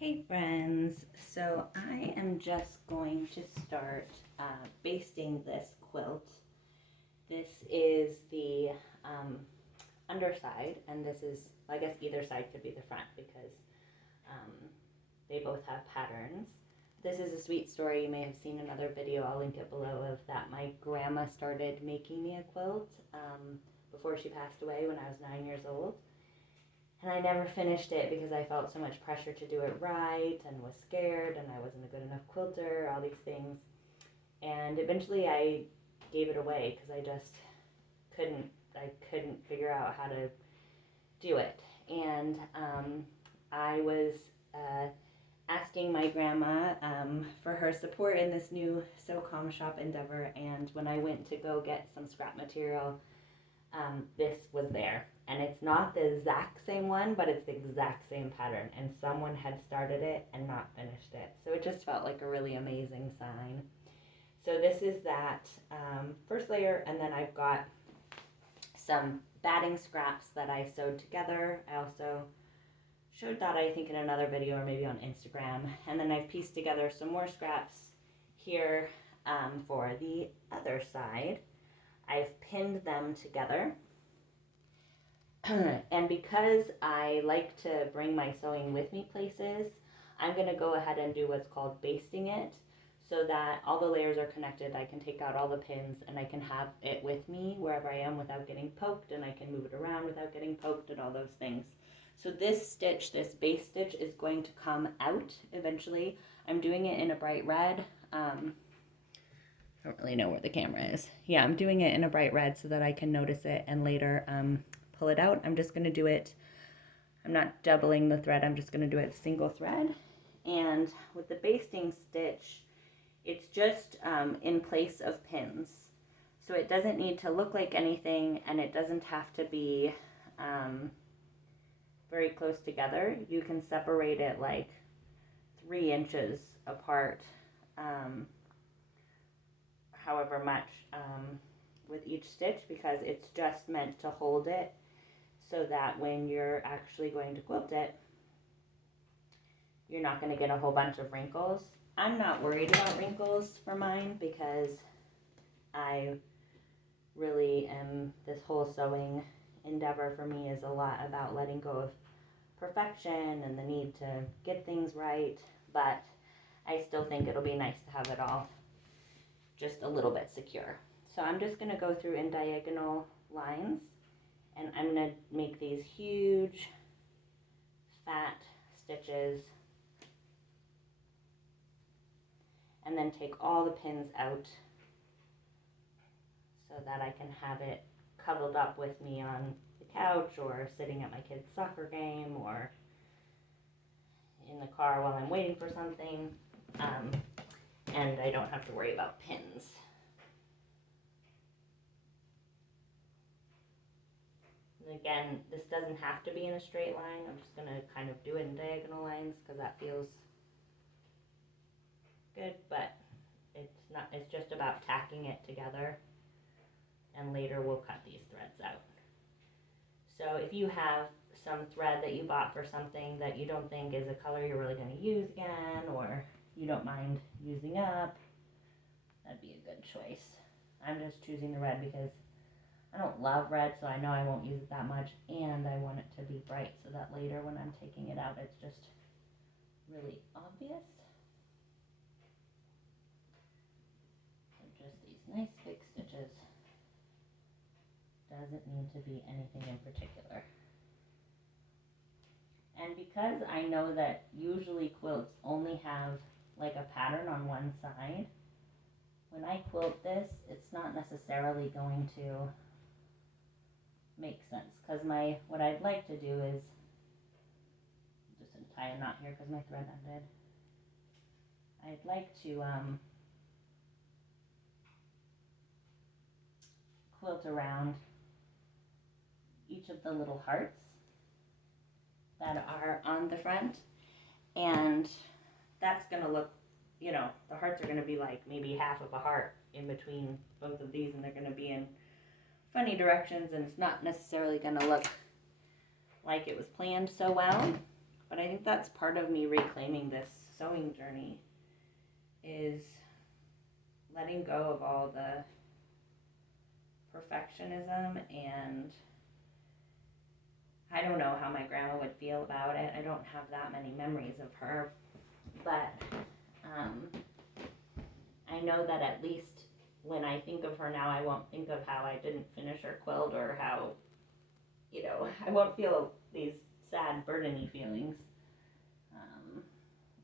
Hey friends, so I am just going to start basting this quilt. This is the underside, and this is, I guess either side could be the front because um, they both have patterns. This is a sweet story. You may have seen another video, I'll link it below, of that my grandma started making me a quilt before she passed away when I was 9 years old. And I never finished it because I felt so much pressure to do it right and was scared and I wasn't a good enough quilter, all these things. And eventually I gave it away because I just couldn't figure out how to do it. And I was asking my grandma for her support in this new Sew Com Shop endeavor. And when I went to go get some scrap material, this was there. And it's not the exact same one, but it's the exact same pattern. And someone had started it and not finished it. So it just felt like a really amazing sign. So this is that first layer, and then I've got some batting scraps that I sewed together. I also showed that, I think, in another video or maybe on Instagram. And then I've pieced together some more scraps here for the other side. I've pinned them together. And because I like to bring my sewing with me places, I'm going to go ahead and do what's called basting it so that all the layers are connected. I can take out all the pins and I can have it with me wherever I am without getting poked, and I can move it around without getting poked and all those things. So this stitch, this base stitch, is going to come out eventually. I'm doing it in a bright red. I don't really know where the camera is. Yeah, I'm doing it in a bright red so that I can notice it and later pull it out. I'm just going to do it, I'm not doubling the thread, I'm just going to do it single thread. And with the basting stitch, it's just in place of pins. So it doesn't need to look like anything, and it doesn't have to be very close together. You can separate it like 3 inches apart, however much with each stitch, because it's just meant to hold it so that when you're actually going to quilt it, you're not going to get a whole bunch of wrinkles. I'm not worried about wrinkles for mine because I really am, this whole sewing endeavor for me is a lot about letting go of perfection and the need to get things right, but I still think it'll be nice to have it all just a little bit secure. So I'm just going to go through in diagonal lines, and I'm going to make these huge fat stitches and then take all the pins out so that I can have it cuddled up with me on the couch or sitting at my kid's soccer game or in the car while I'm waiting for something, and I don't have to worry about pins. And again, this doesn't have to be in a straight line. I'm just going to kind of do it in diagonal lines because that feels good, but it's just about tacking it together, and later we'll cut these threads out. So if you have some thread that you bought for something that you don't think is a color you're really going to use again, or you don't mind using up, that'd be a good choice. I'm just choosing the red because I don't love red, so I know I won't use it that much, and I want it to be bright so that later when I'm taking it out, it's just really obvious. So just these nice big stitches. Doesn't need to be anything in particular. And because I know that usually quilts only have like a pattern on one side, when I quilt this, it's not necessarily going to make sense, because what I'd like to do is just tie a knot here because my thread ended. I'd like to quilt around each of the little hearts that are on the front, and that's going to look, you know, the hearts are going to be like maybe half of a heart in between both of these, and they're going to be in funny directions, and it's not necessarily going to look like it was planned so well. But I think that's part of me reclaiming this sewing journey, is letting go of all the perfectionism, and I don't know how my grandma would feel about it. I don't have that many memories of her, but I know that at least when I think of her now, I won't think of how I didn't finish her quilt, or how, I won't feel these sad, burdeny feelings.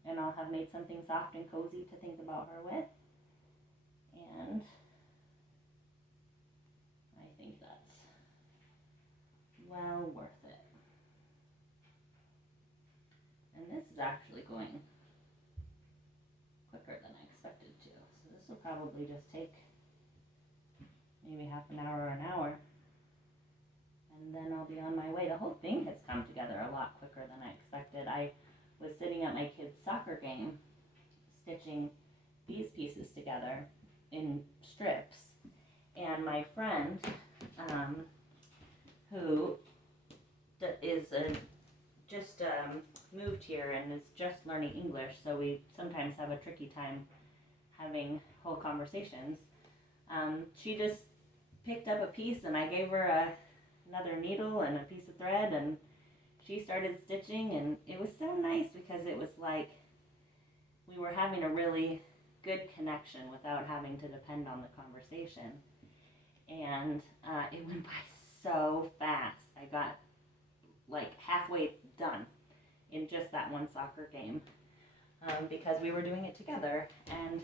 And I'll have made something soft and cozy to think about her with. And I think that's well worth it. And this is actually going quicker than I expected to. So this will probably just take maybe half an hour or an hour. And then I'll be on my way. The whole thing has come together a lot quicker than I expected. I was sitting at my kid's soccer game, stitching these pieces together in strips. And my friend, who is just moved here and is just learning English, so we sometimes have a tricky time having whole conversations. She just picked up a piece, and I gave her another needle and a piece of thread, and she started stitching, and it was so nice because it was like we were having a really good connection without having to depend on the conversation. And it went by so fast. I got like halfway done in just that one soccer game, because we were doing it together. And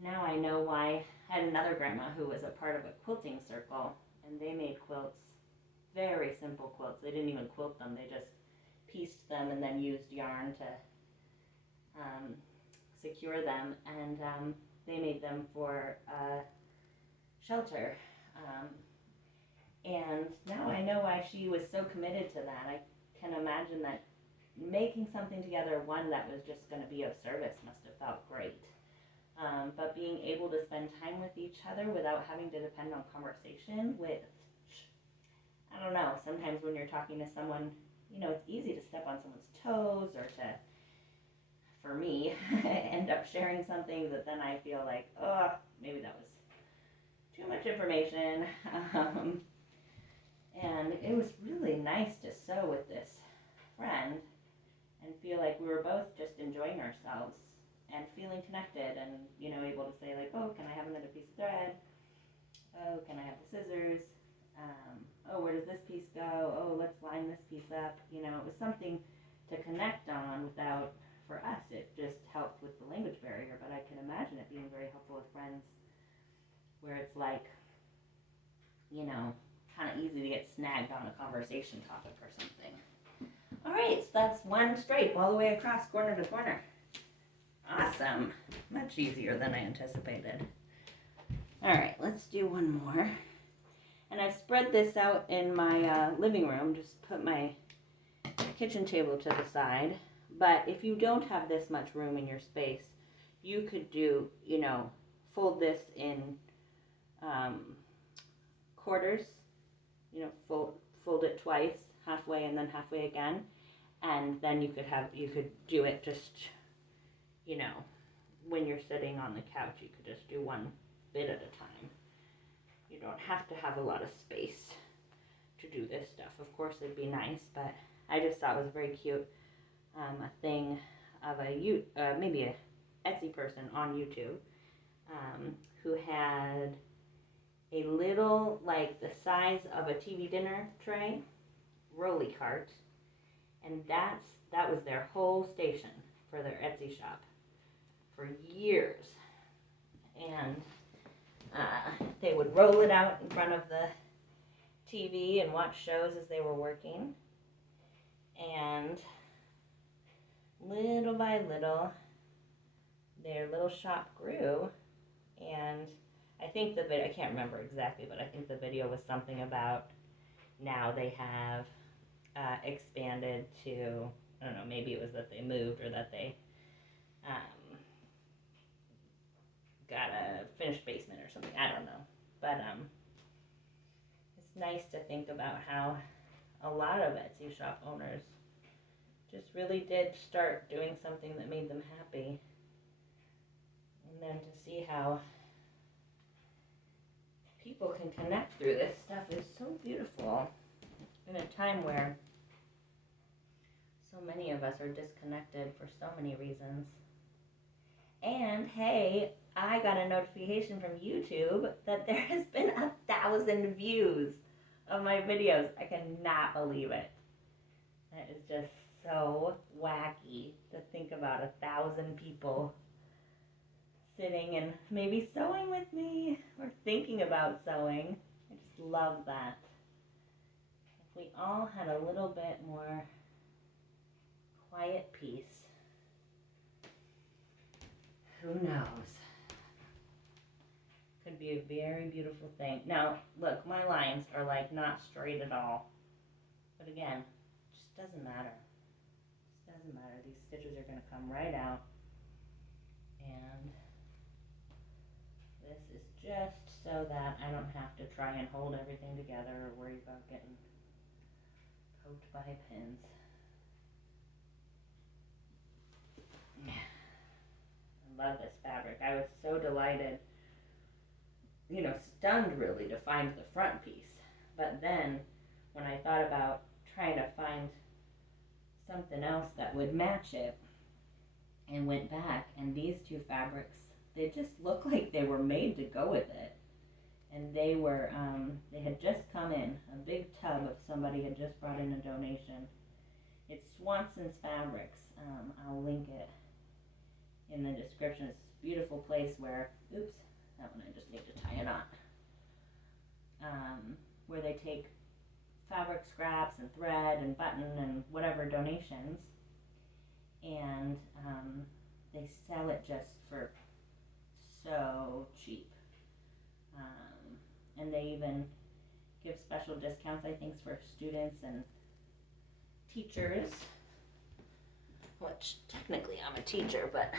now I know why. I had another grandma who was a part of a quilting circle, and they made quilts, very simple quilts. They didn't even quilt them. They just pieced them and then used yarn to secure them. And they made them for shelter. And now I know why she was so committed to that. I can imagine that making something together, one that was just going to be of service, must have felt great. But being able to spend time with each other without having to depend on conversation with, I don't know, sometimes when you're talking to someone, it's easy to step on someone's toes, or to, for me, end up sharing something that then I feel like, oh, maybe that was too much information. And it was really nice to sew with this friend and feel like we were both just enjoying ourselves and feeling connected, and able to say like, oh, can I have another piece of thread? Oh, can I have the scissors? Oh, where does this piece go? Oh, let's line this piece up. It was something to connect on without, for us, it just helped with the language barrier, but I can imagine it being very helpful with friends where it's like, kind of easy to get snagged on a conversation topic or something. All right, so that's one stripe all the way across, corner to corner. Awesome. Much easier than I anticipated. All right, let's do one more. And I've spread this out in my living room, just put my kitchen table to the side. But if you don't have this much room in your space, you could do, fold this in quarters, fold it twice, halfway and then halfway again. And then you could do it just, when you're sitting on the couch, you could just do one bit at a time. You don't have to have a lot of space to do this stuff. Of course, it'd be nice, but I just thought it was very cute. A thing of maybe a Etsy person on YouTube who had a little, like the size of a TV dinner tray, rolly cart, and that was their whole station for their Etsy shop for years. And they would roll it out in front of the TV and watch shows as they were working. And little by little, their little shop grew. And I think I can't remember exactly, but I think the video was something about now they have expanded to, I don't know, maybe it was that they moved, or that they got a finished basement or something. I don't know. But it's nice to think about how a lot of Etsy shop owners really did start doing something that made them happy. And then to see how people can connect through this stuff is so beautiful in a time where so many of us are disconnected for so many reasons. And hey, I got a notification from YouTube that there has been 1,000 views of my videos. I cannot believe it. That is just so wacky to think about 1,000 people sitting and maybe sewing with me or thinking about sewing. I just love that. If we all had a little bit more quiet peace, who knows? Could be a very beautiful thing. Now, look, my lines are like not straight at all. But again, it just doesn't matter. It just doesn't matter. These stitches are going to come right out. And this is just so that I don't have to try and hold everything together or worry about getting poked by pins. I love this fabric. I was so delighted, stunned really to find the front piece. But then when I thought about trying to find something else that would match it and went back, and these two fabrics, they just look like they were made to go with it. And they were, they had just come in, a big tub of somebody had just brought in a donation. It's Swanson's Fabrics. I'll link it in the description. It's a beautiful place where, oops, that one I just need to tie a knot. Where they take fabric scraps and thread and button and whatever donations, and they sell it just for so cheap. And they even give special discounts, I think, for students and teachers, which technically I'm a teacher, but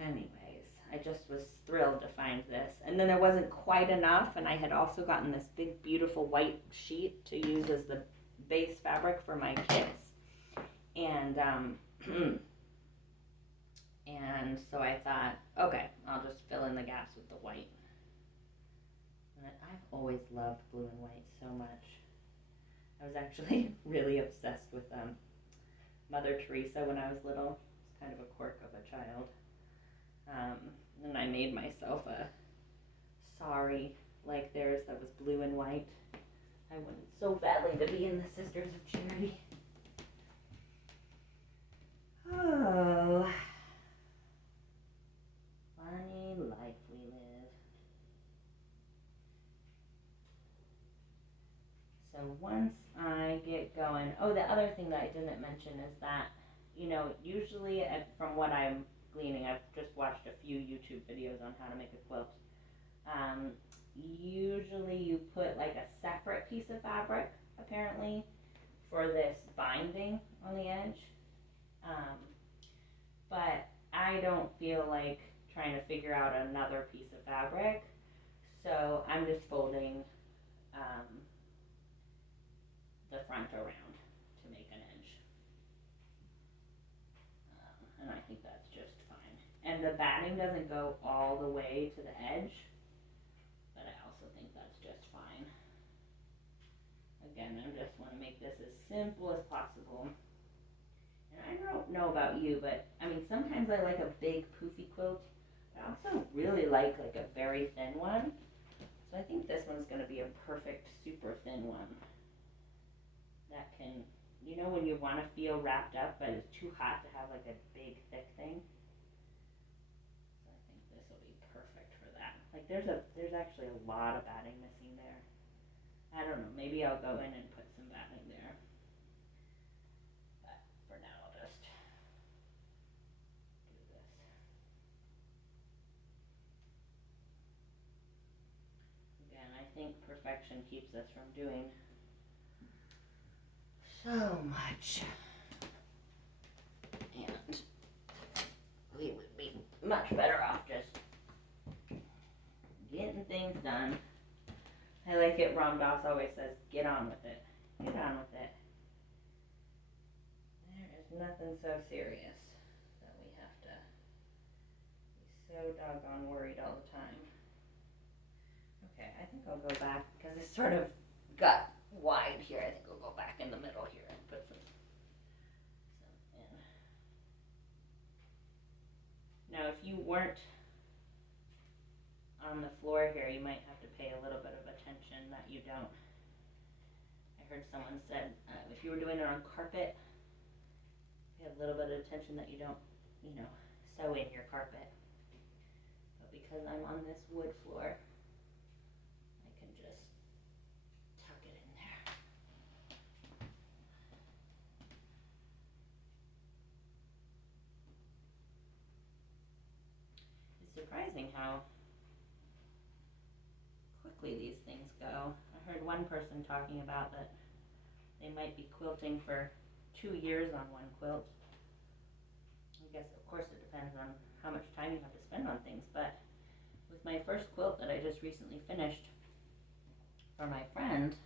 anyways, I just was thrilled to find this. And then there wasn't quite enough, and I had also gotten this big beautiful white sheet to use as the base fabric for my kits. And and so I thought, okay, I'll just fill in the gaps with the white. And I've always loved blue and white so much. I was actually really obsessed with Mother Teresa when I was little. It's kind of a quirk of a child. And I made myself a sari like theirs that was blue and white. I wanted so badly to be in the Sisters of Charity. Oh, funny life we live. So once I get going, the other thing that I didn't mention is that, usually from what I'm gleaning, I've just watched a few YouTube videos on how to make a quilt. Usually you put like a separate piece of fabric, apparently, for this binding on the edge. But I don't feel like trying to figure out another piece of fabric, so I'm just folding the front around to make an edge. And I think that's just fine. And the batting doesn't go all the way to the edge, but I also think that's just fine. Again, I just want to make this as simple as possible. And I don't know about you, but I mean, sometimes I like a big poofy quilt, but I also really like a very thin one. So I think this one's going to be a perfect super thin one. That can, when you want to feel wrapped up, but it's too hot to have like a big thick thing. So I think this will be perfect for that. Like there's actually a lot of batting missing there. I don't know, maybe I'll go in and put some batting there. But for now I'll just do this. Again, I think perfection keeps us from doing so much, and we would be much better off just getting things done. I like it, Ram Dass always says, get on with it. Get on with it. There is nothing so serious that we have to be so doggone worried all the time. Okay, I think I'll go back because it sort of got wide here. I think I'll go back in the middle here and put some in. Now, if you weren't on the floor here, you might have to pay a little bit of attention that you don't. I heard someone said if you were doing it on carpet, pay a little bit of attention that you don't, sew in your carpet. But because I'm on this wood floor, I can just tuck it in there. It's surprising how quickly these things go. I heard one person talking about that they might be quilting for 2 years on one quilt. I guess, of course, it depends on how much time you have to spend on things, but with my first quilt that I just recently finished for my friend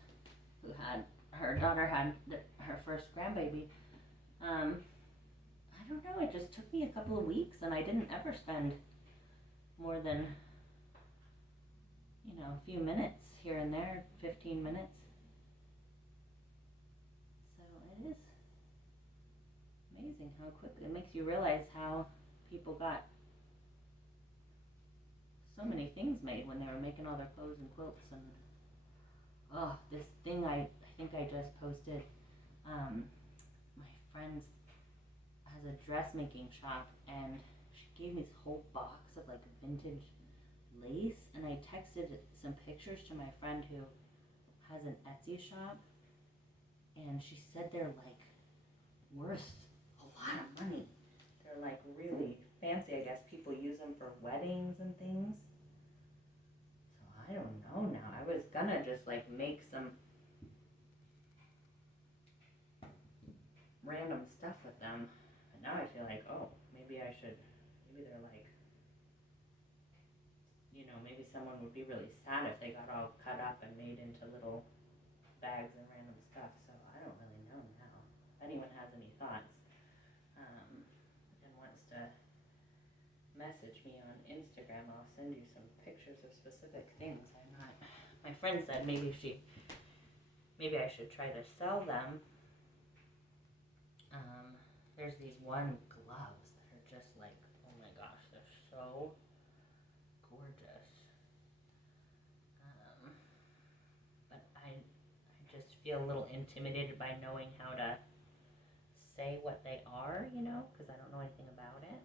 who had, her daughter had her first grandbaby, I don't know, it just took me a couple of weeks, and I didn't ever spend more than, a few minutes here and there, 15 minutes. So it is amazing how quickly, it makes you realize how people got so many things made when they were making all their clothes and quilts. And this thing I think I just posted, my friend has a dressmaking shop, and she gave me this whole box of like vintage lace, and I texted some pictures to my friend who has an Etsy shop, and she said they're like worth a lot of money. They're like really fancy. I guess people use them for weddings and things. So I don't know now. I was gonna just like make some random stuff with them, but now I feel like, maybe I should, maybe they're like, maybe someone would be really sad if they got all cut up and made into little bags and random stuff. So I don't really know now. If anyone has any thoughts and wants to message me on Instagram, I'll send you some pictures of specific things. My friend said maybe I should try to sell them. There's these one gloves that are just like, oh my gosh, they're so gorgeous. But I just feel a little intimidated by knowing how to say what they are, because I don't know anything about it.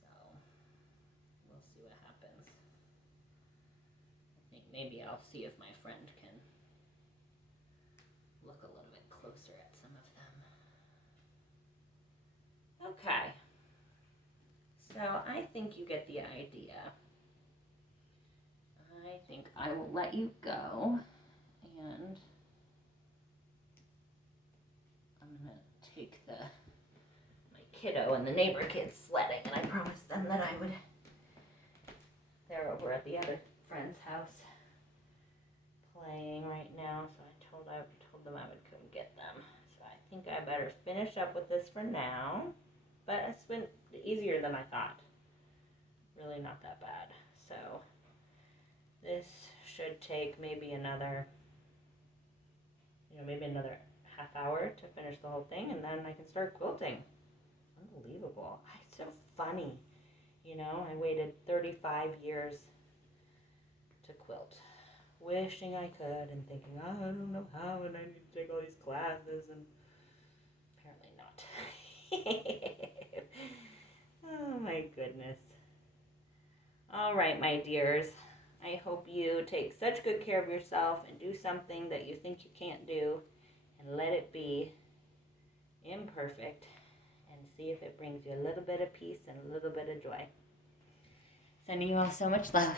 So we'll see what happens. I think maybe I'll see if my friend can look a little bit closer at some of them. Okay. So I think you get the idea. I think I will let you go, and I'm going to take my kiddo and the neighbor kids sledding, and I promised them that I would. They're over at the other friend's house playing right now, so I told them I would come get them. So I think I better finish up with this for now, but it's been easier than I thought. Really not that bad. So this should take maybe another half hour to finish the whole thing, and then I can start quilting. Unbelievable. It's so funny. I waited 35 years to quilt, wishing I could and thinking, I don't know how, and I need to take all these classes, and apparently not. Oh my goodness. All right, my dears. I hope you take such good care of yourself and do something that you think you can't do, and let it be imperfect, and see if it brings you a little bit of peace and a little bit of joy. Sending you all so much love.